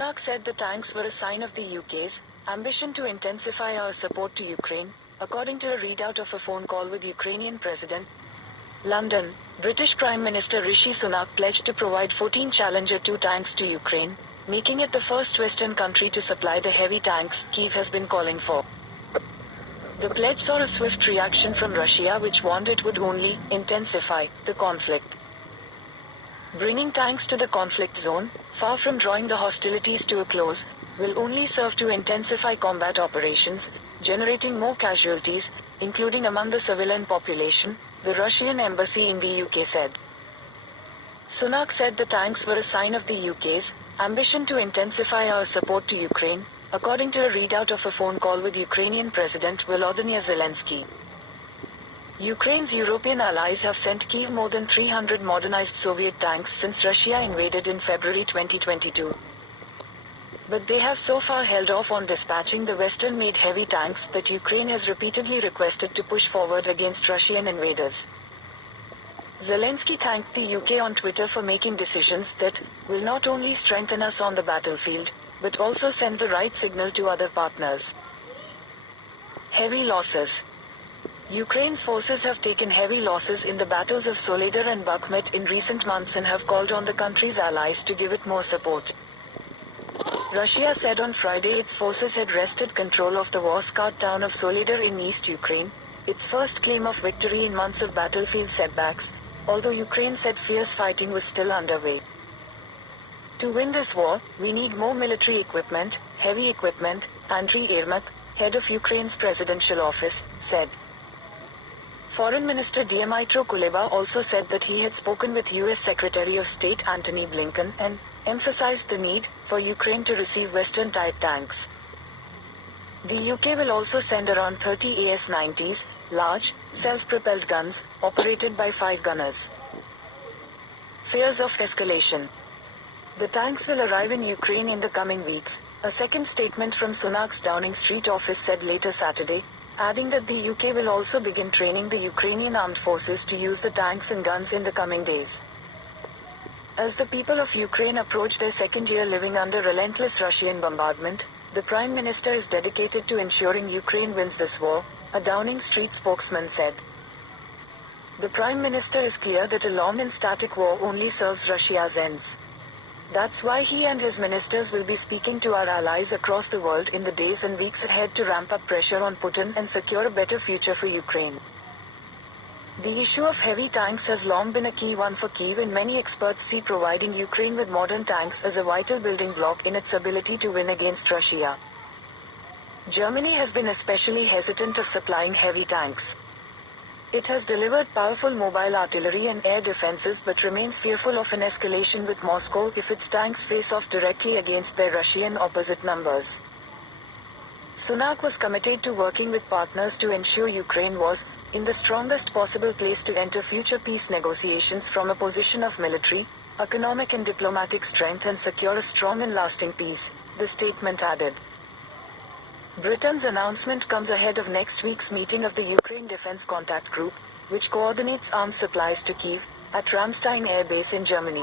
Sunak said the tanks were a sign of the UK's ambition to intensify our support to Ukraine, according to a readout of a phone call with Ukrainian President. London, British Prime Minister Rishi Sunak pledged to provide 14 Challenger 2 tanks to Ukraine, making it the first Western country to supply the heavy tanks Kyiv has been calling for. The pledge saw a swift reaction from Russia, which warned it would only intensify the conflict. Bringing tanks to the conflict zone, far from drawing the hostilities to a close, will only serve to intensify combat operations, generating more casualties, including among the civilian population, the Russian embassy in the UK said. Sunak said the tanks were a sign of the UK's ambition to intensify our support to Ukraine, according to a readout of a phone call with Ukrainian President Volodymyr Zelensky. Ukraine's European allies have sent Kyiv more than 300 modernized Soviet tanks since Russia invaded in February 2022. But they have so far held off on dispatching the Western-made heavy tanks that Ukraine has repeatedly requested to push forward against Russian invaders. Zelensky thanked the UK on Twitter for making decisions that will not only strengthen us on the battlefield, but also send the right signal to other partners. Heavy losses. Ukraine's forces have taken heavy losses in the battles of Soledar and Bakhmut in recent months and have called on the country's allies to give it more support. Russia said on Friday its forces had wrested control of the war-scarred town of Soledar in East Ukraine, its first claim of victory in months of battlefield setbacks, although Ukraine said fierce fighting was still underway. To win this war, we need more military equipment, heavy equipment, Andriy Yermak, head of Ukraine's presidential office, said. Foreign Minister Dmytro Kuleba also said that he had spoken with US Secretary of State Antony Blinken and emphasized the need for Ukraine to receive Western-type tanks. The UK will also send around 30 AS-90s, large, self-propelled guns, operated by 5 gunners. Fears of escalation. The tanks will arrive in Ukraine in the coming weeks, a second statement from Sunak's Downing Street office said later Saturday, adding that the UK will also begin training the Ukrainian armed forces to use the tanks and guns in the coming days. As the people of Ukraine approach their second year living under relentless Russian bombardment, the Prime Minister is dedicated to ensuring Ukraine wins this war, a Downing Street spokesman said. The Prime Minister is clear that a long and static war only serves Russia's ends. That's why he and his ministers will be speaking to our allies across the world in the days and weeks ahead to ramp up pressure on Putin and secure a better future for Ukraine. The issue of heavy tanks has long been a key one for Kyiv, and many experts see providing Ukraine with modern tanks as a vital building block in its ability to win against Russia. Germany has been especially hesitant of supplying heavy tanks. It has delivered powerful mobile artillery and air defenses but remains fearful of an escalation with Moscow if its tanks face off directly against their Russian opposite numbers. Sunak was committed to working with partners to ensure Ukraine was in the strongest possible place to enter future peace negotiations from a position of military, economic and diplomatic strength and secure a strong and lasting peace, the statement added. Britain's announcement comes ahead of next week's meeting of the Ukraine Defense Contact Group, which coordinates arms supplies to Kyiv, at Ramstein Air Base in Germany.